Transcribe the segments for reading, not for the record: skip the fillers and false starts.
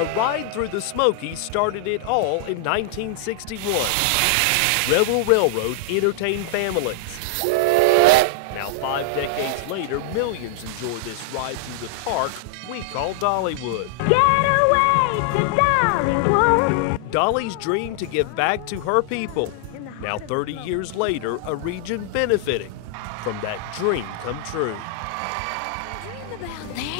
A ride through the Smokies started it all in 1961. Rebel Railroad entertained families. Now 5 decades later, millions enjoy this ride through the park we call Dollywood. Get away to Dollywood. Dolly's dream to give back to her people. Now 30 years later, a region benefiting from that dream come true. Dream about that.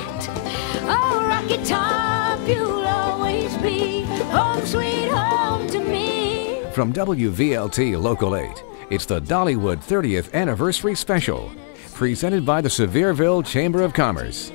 Oh, Rocky Top, you'll always be home sweet home to me. From WVLT Local 8, it's the Dollywood 30th Anniversary Special, presented by the Sevierville Chamber of Commerce.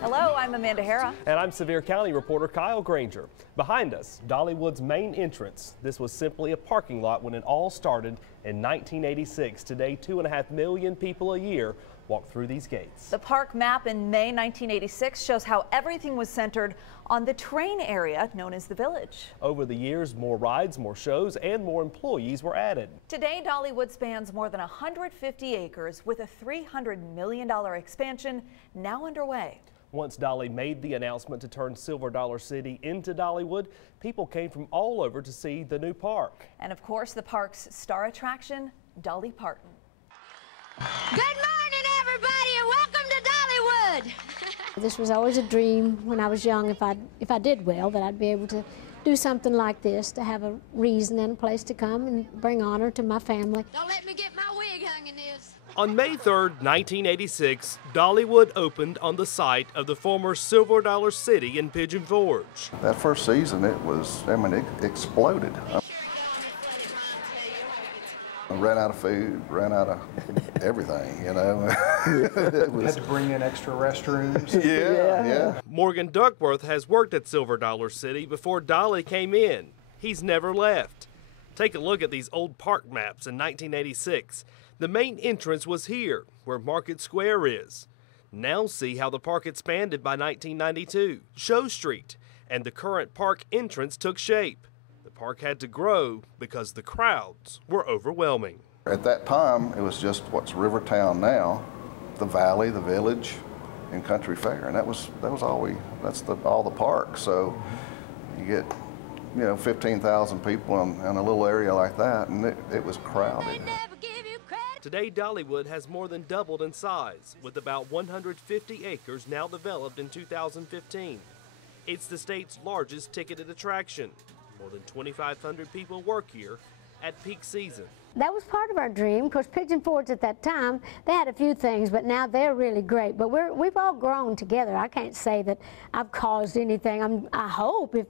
Hello, I'm Amanda Hara. And I'm Sevier County reporter Kyle Granger. Behind us, Dollywood's main entrance. This was simply a parking lot when it all started in 1986. Today, 2.5 million people a year walk through these gates. The park map in May 1986 shows how everything was centered on the train area known as the Village. Over the years, more rides, more shows, and more employees were added. Today, Dollywood spans more than 150 acres with a $300 million expansion now underway. Once Dolly made the announcement to turn Silver Dollar City into Dollywood, people came from all over to see the new park. And of course, the park's star attraction, Dolly Parton. Good morning, everybody, and welcome to Dollywood. This was always a dream when I was young, if I did well, that I'd be able to do something like this, to have a reason and a place to come and bring honor to my family. Don't let me get my wig hung in this. On May 3rd, 1986, Dollywood opened on the site of the former Silver Dollar City in Pigeon Forge. That first season, it exploded. I ran out of food, ran out of everything, you know. Had to bring in extra restrooms. Yeah. Morgan Duckworth has worked at Silver Dollar City before Dolly came in. He's never left. Take a look at these old park maps in 1986. The main entrance was here, where Market Square is. Now see how the park expanded by 1992, Show Street, and the current park entrance took shape. The park had to grow because the crowds were overwhelming. At that time, it was just what's Rivertown now, the Valley, the Village, and Country Fair, and that's all the park. So you get, 15,000 people in a little area like that, and it was crowded. Today, Dollywood has more than doubled in size, with about 150 acres now developed in 2015. It's the state's largest ticketed attraction. More than 2,500 people work here at peak season. That was part of our dream, because Pigeon Forge at that time, they had a few things, but now they're really great. But we've all grown together. I can't say that I've caused anything. I hope if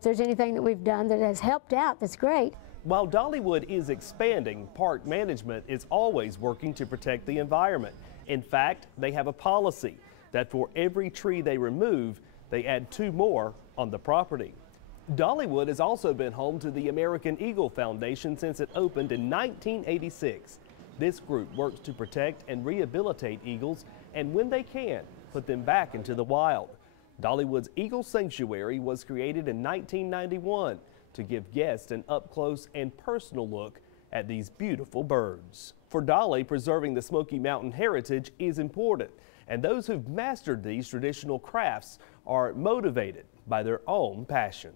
there's anything that we've done that has helped out, that's great. While Dollywood is expanding, park management is always working to protect the environment. In fact, they have a policy that for every tree they remove, they add 2 more on the property. Dollywood has also been home to the American Eagle Foundation since it opened in 1986. This group works to protect and rehabilitate eagles, and when they can, put them back into the wild. Dollywood's Eagle Sanctuary was created in 1991 to give guests an up-close and personal look at these beautiful birds. For Dolly, preserving the Smoky Mountain heritage is important, and those who've mastered these traditional crafts are motivated by their own passion.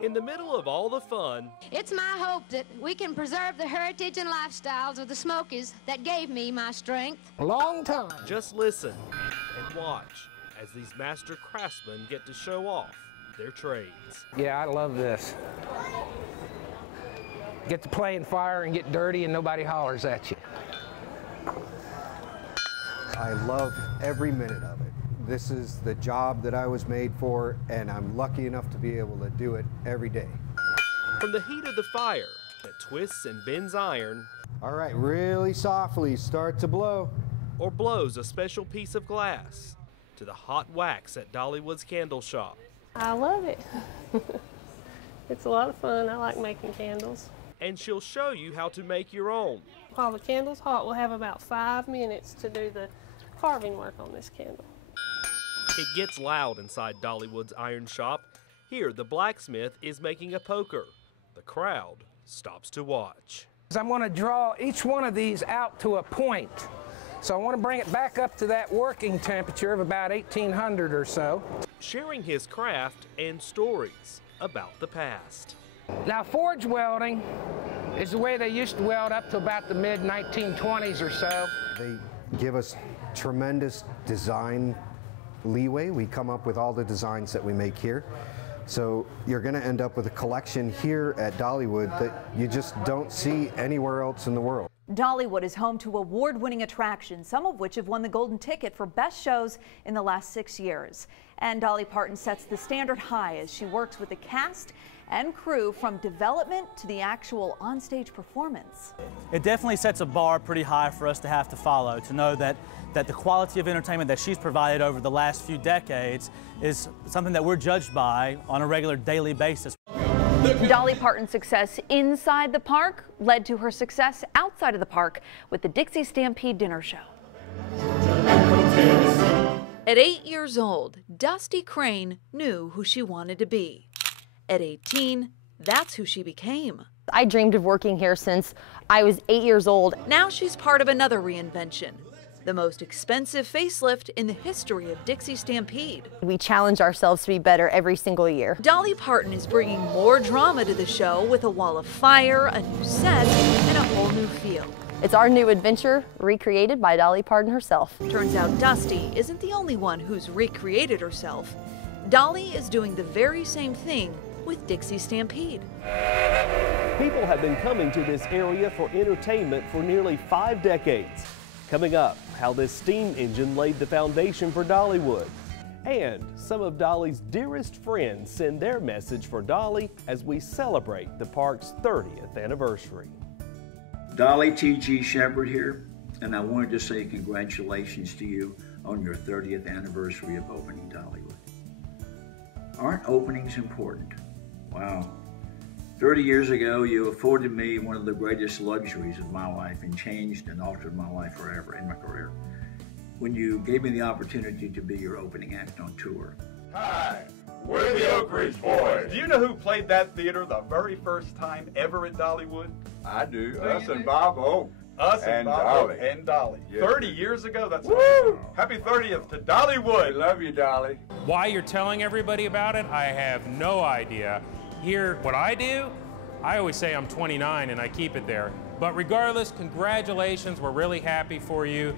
In the middle of all the fun, It's my hope that we can preserve the heritage and lifestyles of the Smokies that gave me my strength. Long time. just listen and watch as these master craftsmen get to show off their trades. Yeah, I love this. Get to play in fire and get dirty and nobody hollers at you. I love every minute of it. This is the job that I was made for, and I'm lucky enough to be able to do it every day. From the heat of the fire that twists and bends iron, All right, really softly, start to blow. or blows a special piece of glass, to the hot wax at Dollywood's candle shop. I love it. It's a lot of fun. I like making candles. And she'll show you how to make your own. While the candle's hot, we'll have about 5 minutes to do the carving work on this candle. It gets loud inside Dollywood's iron shop. Here, the blacksmith is making a poker. The crowd stops to watch. I'm going to draw each one of these out to a point. So I want to bring it back up to that working temperature of about 1800 or so. Sharing his craft and stories about the past. Now, forge welding is the way they used to weld up to about the mid-1920s or so. They give us tremendous design leeway. We come up with all the designs that we make here. So you're going to end up with a collection here at Dollywood that you just don't see anywhere else in the world. Dollywood is home to award-winning attractions, some of which have won the Golden Ticket for best shows in the last 6 years. And Dolly Parton sets the standard high as she works with the cast and crew from development to the actual onstage performance. It definitely sets a bar pretty high for us to have to follow, to know that the quality of entertainment that she's provided over the last few decades is something that we're judged by on a regular daily basis. Dolly Parton's success inside the park led to her success outside of the park with the Dixie Stampede dinner show. At 8 years old, Dusty Crane knew who she wanted to be. At 18, that's who she became. I dreamed of working here since I was 8 years old. Now she's part of another reinvention, the most expensive facelift in the history of Dixie Stampede. We challenge ourselves to be better every single year. Dolly Parton is bringing more drama to the show with a wall of fire, a new set, and a whole new feel. It's our new adventure, recreated by Dolly Parton herself. Turns out Dusty isn't the only one who's recreated herself. Dolly is doing the very same thing with Dixie Stampede. People have been coming to this area for entertainment for nearly 5 decades. Coming up, how this steam engine laid the foundation for Dollywood. And some of Dolly's dearest friends send their message for Dolly as we celebrate the park's 30th anniversary. Dolly T.G. Shepard here, and I wanted to say congratulations to you on your 30th anniversary of opening Dollywood. Aren't openings important? Wow. 30 years ago, you afforded me one of the greatest luxuries of my life and changed and altered my life forever in my career. When you gave me the opportunity to be your opening act on tour. Hi, we're the Oak Ridge Boys. Do you know who played that theater the very first time ever at Dollywood? I do. Us and Bob Oak. Us and Bob Oak and Dolly. Yes, 30 years ago, that's awesome. Happy 30th to Dollywood. We love you, Dolly. Why you're telling everybody about it, I have no idea. Here, what I do, I always say I'm 29 and I keep it there. But regardless, congratulations, we're really happy for you.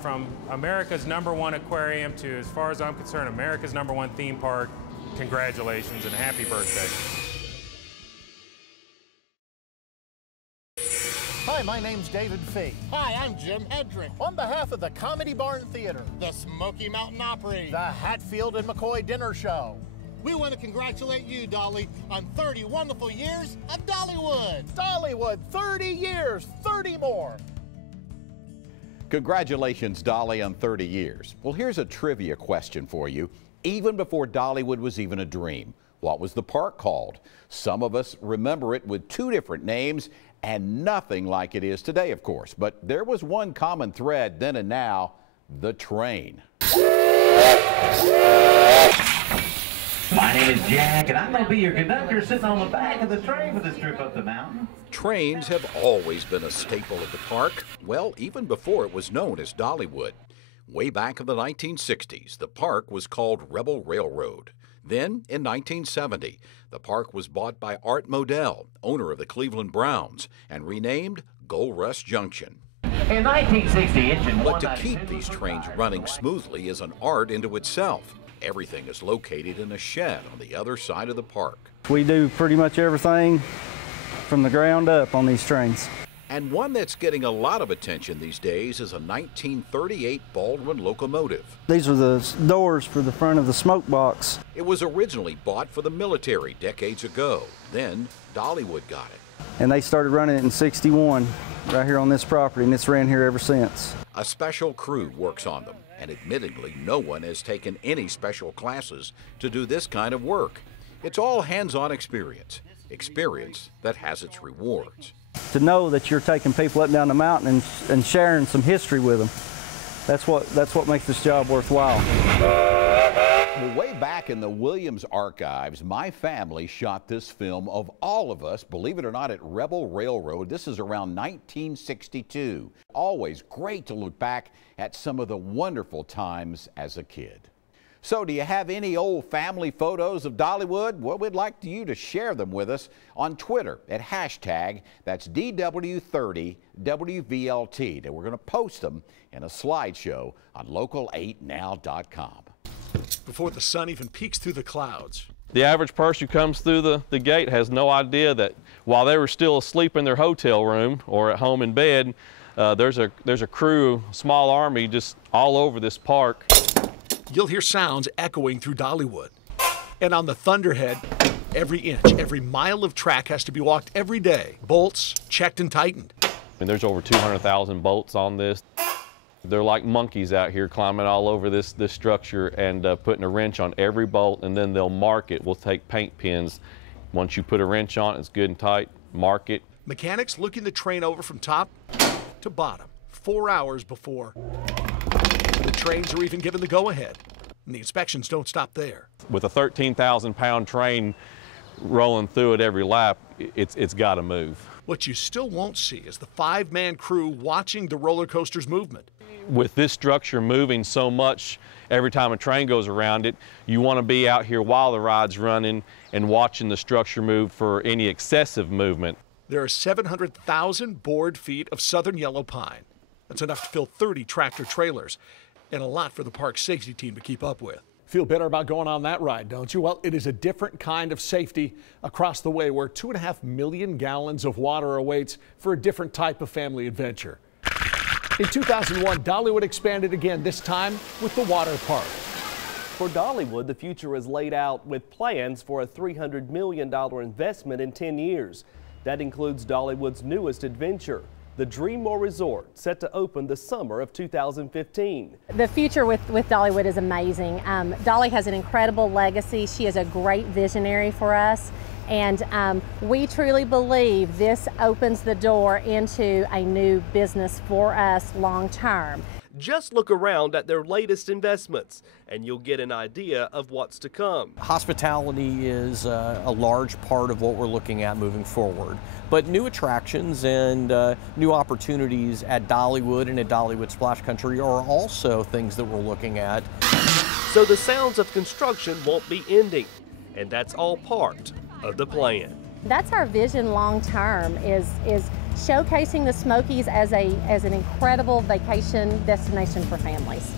From America's #1 aquarium to, as far as I'm concerned, America's #1 theme park, congratulations and happy birthday. Hi, my name's David Fee. Hi, I'm Jim Hedrick. On behalf of the Comedy Barn Theater, the Smoky Mountain Opry, the Hatfield and McCoy Dinner Show, we want to congratulate you, Dolly, on 30 wonderful years of Dollywood. Dollywood, 30 years, 30 more. Congratulations, Dolly, on 30 years. Well, here's a trivia question for you. Even before Dollywood was even a dream, what was the park called? Some of us remember it with 2 different names and nothing like it is today, of course. But there was one common thread then and now, the train. My name is Jack, and I'm going to be your conductor sitting on the back of the train for this trip up the mountain. Trains have always been a staple at the park, well, even before it was known as Dollywood. Way back in the 1960s, the park was called Rebel Railroad. Then, in 1970, the park was bought by Art Modell, owner of the Cleveland Browns, and renamed Gold Rush Junction. In 1960, but to keep these trains running smoothly is an art into itself. Everything is located in a shed on the other side of the park. We do pretty much everything from the ground up on these trains. And one that's getting a lot of attention these days is a 1938 Baldwin Locomotive. These are the doors for the front of the smoke box. It was originally bought for the military decades ago. Then Dollywood got it. And they started running it in '61 right here on this property, and it's ran here ever since. A special crew works on them, and admittedly, no one has taken any special classes to do this kind of work. It's all hands-on experience that has its rewards. To know that you're taking people up and down the mountain and sharing some history with them, that's what makes this job worthwhile. Well, way back in the Williams archives, my family shot this film of all of us, believe it or not, at Rebel Railroad. This is around 1962. Always great to look back at some of the wonderful times as a kid. So do you have any old family photos of Dollywood? Well, we'd like you to share them with us on Twitter at hashtag, that's DW30WVLT. And we're going to post them in a slideshow on local8now.com. Before the sun even peeks through the clouds. The average person who comes through the gate has no idea that while they were still asleep in their hotel room or at home in bed, there's a crew, small army just all over this park. You'll hear sounds echoing through Dollywood. And on the Thunderhead, every inch, every mile of track has to be walked every day. Bolts checked and tightened. I mean, there's over 200,000 bolts on this. They're like monkeys out here climbing all over this structure and putting a wrench on every bolt, and then they'll mark it. We'll take paint pins. Once you put a wrench on it, it's good and tight, mark it. Mechanics looking the train over from top to bottom 4 hours before the trains are even given the go-ahead. And the inspections don't stop there. With a 13,000-pound train rolling through it every lap, it's got to move. What you still won't see is the 5-man crew watching the roller coaster's movement. With this structure moving so much every time a train goes around it, you want to be out here while the ride's running and watching the structure move for any excessive movement. There are 700,000 board feet of southern yellow pine. That's enough to fill 30 tractor trailers, and a lot for the park safety team to keep up with. Feel better about going on that ride, don't you? Well, it is a different kind of safety across the way where 2.5 million gallons of water awaits for a different type of family adventure. In 2001, Dollywood expanded again, this time with the Waterpark. For Dollywood, the future is laid out with plans for a $300 million investment in 10 years. That includes Dollywood's newest adventure, the Dreammore Resort, set to open the summer of 2015. The future with Dollywood is amazing. Dolly has an incredible legacy. She is a great visionary for us. And we truly believe this opens the door into a new business for us long term. Just look around at their latest investments and you'll get an idea of what's to come. Hospitality is a large part of what we're looking at moving forward. But new attractions and new opportunities at Dollywood and at Dollywood Splash Country are also things that we're looking at. So the sounds of construction won't be ending, and that's all part of the plan. That's our vision long term, is showcasing the Smokies as an incredible vacation destination for families.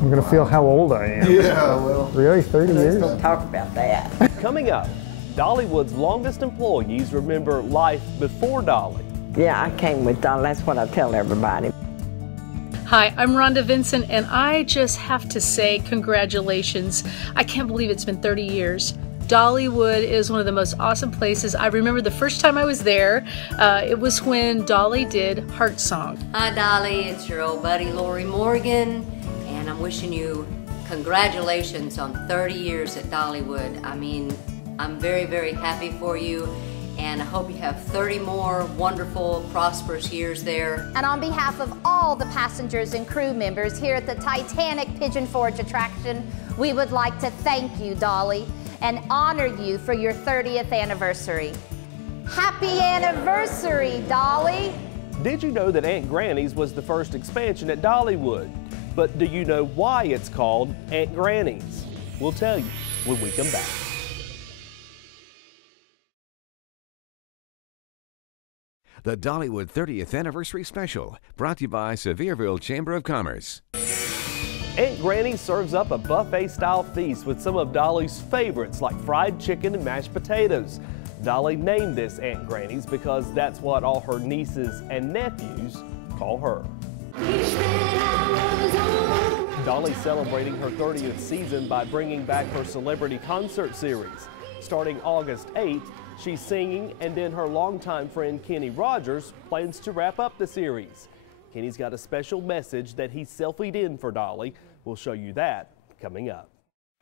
I'm gonna feel how old I am. Yeah, well. Really, 30 years? Don't talk about that. Coming up, Dollywood's longest employees remember life before Dolly. Yeah, I came with Dolly. That's what I tell everybody. Hi, I'm Rhonda Vincent, and I just have to say congratulations. I can't believe it's been 30 years. Dollywood is one of the most awesome places. I remember the first time I was there, it was when Dolly did Heart Song. Hi Dolly, it's your old buddy Lori Morgan, and I'm wishing you congratulations on 30 years at Dollywood. I mean, I'm very, very happy for you, and I hope you have 30 more wonderful, prosperous years there. And on behalf of all the passengers and crew members here at the Titanic Pigeon Forge attraction, we would like to thank you, Dolly, and honor you for your 30th anniversary. Happy anniversary, Dolly! Did you know that Aunt Granny's was the first expansion at Dollywood? But do you know why it's called Aunt Granny's? We'll tell you when we come back. The Dollywood 30th Anniversary Special, brought to you by Sevierville Chamber of Commerce. Aunt Granny serves up a buffet-style feast with some of Dolly's favorites like fried chicken and mashed potatoes. Dolly named this Aunt Granny's because that's what all her nieces and nephews call her. Dolly's celebrating her 30th season by bringing back her celebrity concert series. Starting August 8th, she's singing, and then her longtime friend Kenny Rogers plans to wrap up the series. Kenny's got a special message that he selfied in for Dolly. We'll show you that coming up.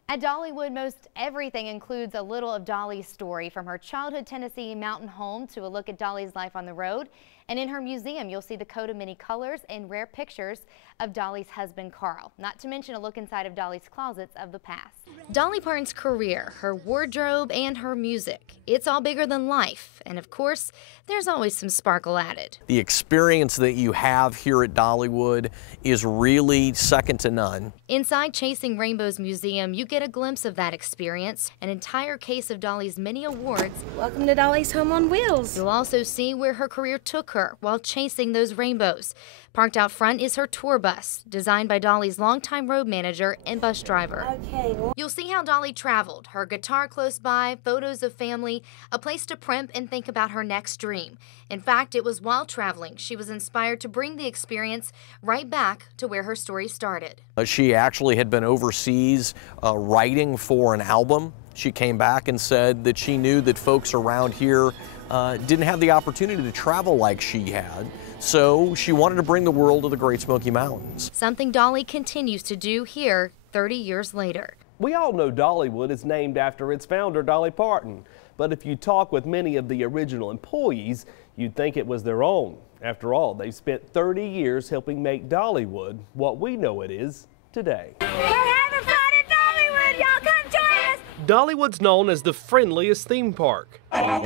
At Dollywood, most everything includes a little of Dolly's story, from her childhood Tennessee mountain home to a look at Dolly's life on the road. And in her museum, you'll see the coat of many colors and rare pictures of Dolly's husband, Carl, not to mention a look inside of Dolly's closets of the past. Dolly Parton's career, her wardrobe, and her music. It's all bigger than life. And of course, there's always some sparkle added. The experience that you have here at Dollywood is really second to none. Inside Chasing Rainbows Museum, you get a glimpse of that experience, an entire case of Dolly's many awards. Welcome to Dolly's Home on Wheels. You'll also see where her career took her while chasing those rainbows. Parked out front is her tour bus, designed by Dolly's longtime road manager and bus driver. Okay. You'll see how Dolly traveled, her guitar close by, photos of family, a place to primp and think about her next dream. In fact, it was while traveling she was inspired to bring the experience right back to where her story started. She actually had been overseas writing for an album. She came back and said that she knew that folks around here didn't have the opportunity to travel like she had. So she wanted to bring the world to the Great Smoky Mountains. Something Dolly continues to do here 30 years later. We all know Dollywood is named after its founder, Dolly Parton. But if you talk with many of the original employees, you'd think it was their own. After all, they've spent 30 years helping make Dollywood what we know it is today. We're having fun at Dollywood. Y'all come join us. Dollywood's known as the friendliest theme park. And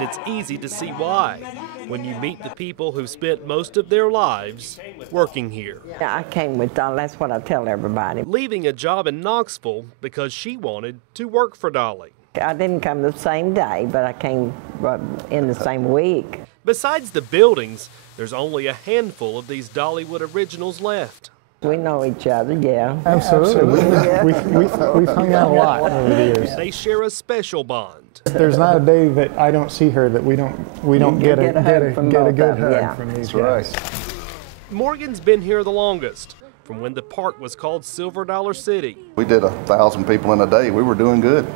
it's easy to see why when you meet the people who spent most of their lives working here. Yeah, I came with Dolly. That's what I tell everybody. Leaving a job in Knoxville because she wanted to work for Dolly. I didn't come the same day, but I came in the same week. Besides the buildings, there's only a handful of these Dollywood originals left. We know each other, yeah. Absolutely. We've hung out a lot over the years. They share a special bond. There's not a day that I don't see her that we don't get a good hug from these guys. Morgan's been here the longest, from when the park was called Silver Dollar City. We did 1,000 people in a day. We were doing good.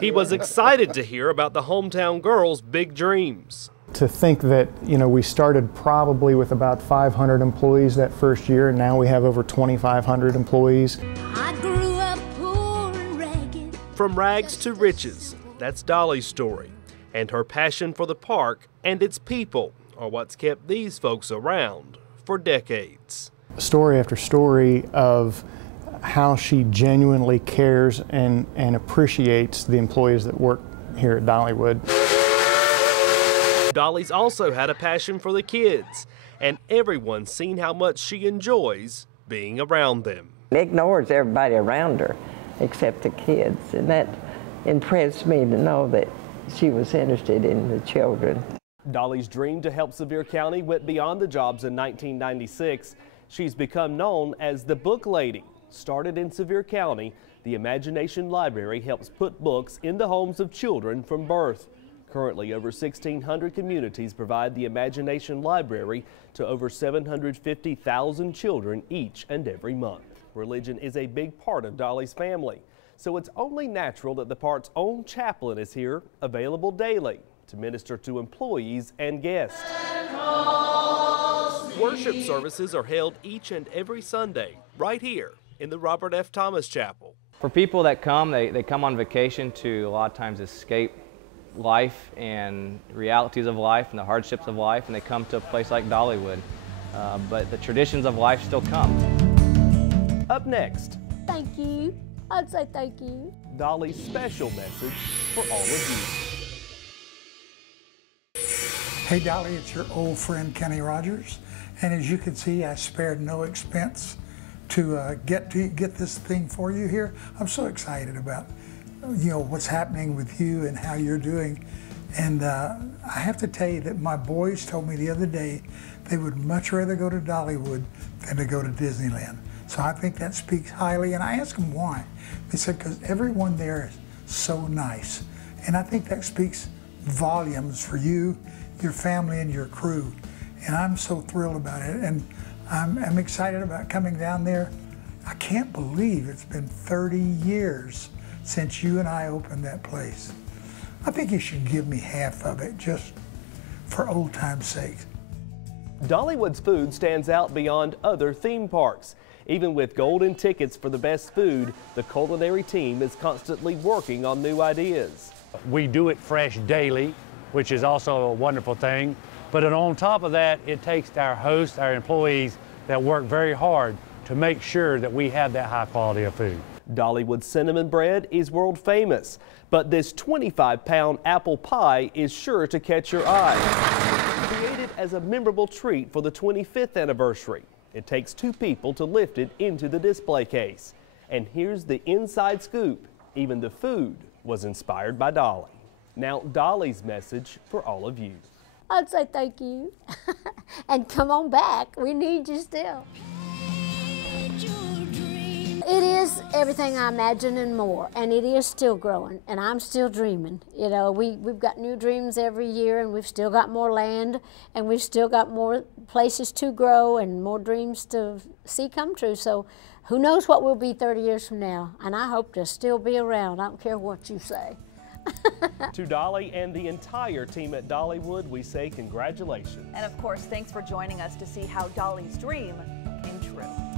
He was excited to hear about the hometown girls' big dreams. To think that, you know, we started probably with about 500 employees that first year, and now we have over 2,500 employees. I grew up poor and ragged. From rags to riches, that's Dolly's story. And her passion for the park and its people are what's kept these folks around for decades. Story after story of how she genuinely cares and appreciates the employees that work here at Dollywood. Dolly's also had a passion for the kids, and everyone's seen how much she enjoys being around them. Ignores everybody around her except the kids, and that impressed me to know that she was interested in the children. Dolly's dream to help Sevier County went beyond the jobs in 1996. She's become known as the Book Lady. Started in Sevier County, the Imagination Library helps put books in the homes of children from birth. Currently, over 1,600 communities provide the Imagination Library to over 750,000 children each and every month. Religion is a big part of Dolly's family, so it's only natural that the park's own chaplain is here, available daily to minister to employees and guests. Worship services are held each and every Sunday right here in the Robert F. Thomas Chapel. For people that come, they come on vacation to a lot of times escape life and realities of life and the hardships of life, and they come to a place like Dollywood. But the traditions of life still come. Up next, Thank you. I'd say thank you. Dolly's special message for all of you. Hey Dolly, it's your old friend Kenny Rogers, and as you can see, I spared no expense to get this thing for you here. I'm so excited about what's happening with you and how you're doing, and I have to tell you that my boys told me the other day they would much rather go to Dollywood than to go to Disneyland. So I think that speaks highly, and I asked them why. They said because everyone there is so nice, and I think that speaks volumes for you, your family, and your crew. And I'm so thrilled about it, and I'm excited about coming down there. I can't believe it's been 30 years since you and I opened that place. I think you should give me half of it just for old time's sake. Dollywood's food stands out beyond other theme parks. Even with golden tickets for the best food, the culinary team is constantly working on new ideas. We do it fresh daily. which is also a wonderful thing. But on top of that, it takes our hosts, our employees that work very hard to make sure that we have that high quality of food. Dollywood cinnamon bread is world famous, but this 25-pound apple pie is sure to catch your eye. Created as a memorable treat for the 25th anniversary, it takes 2 people to lift it into the display case. And here's the inside scoop. Even the food was inspired by Dolly. Now, Dolly's message for all of you. I'd say thank you. And come on back. We need you still. It is everything I imagined and more, and it is still growing, and I'm still dreaming. You know, we've got new dreams every year, and we've still got more land, and we've still got more places to grow and more dreams to see come true. So who knows what we'll be 30 years from now, and I hope to still be around. I don't care what you say. To Dolly and the entire team at Dollywood, we say congratulations. And of course, thanks for joining us to see how Dolly's dream came true.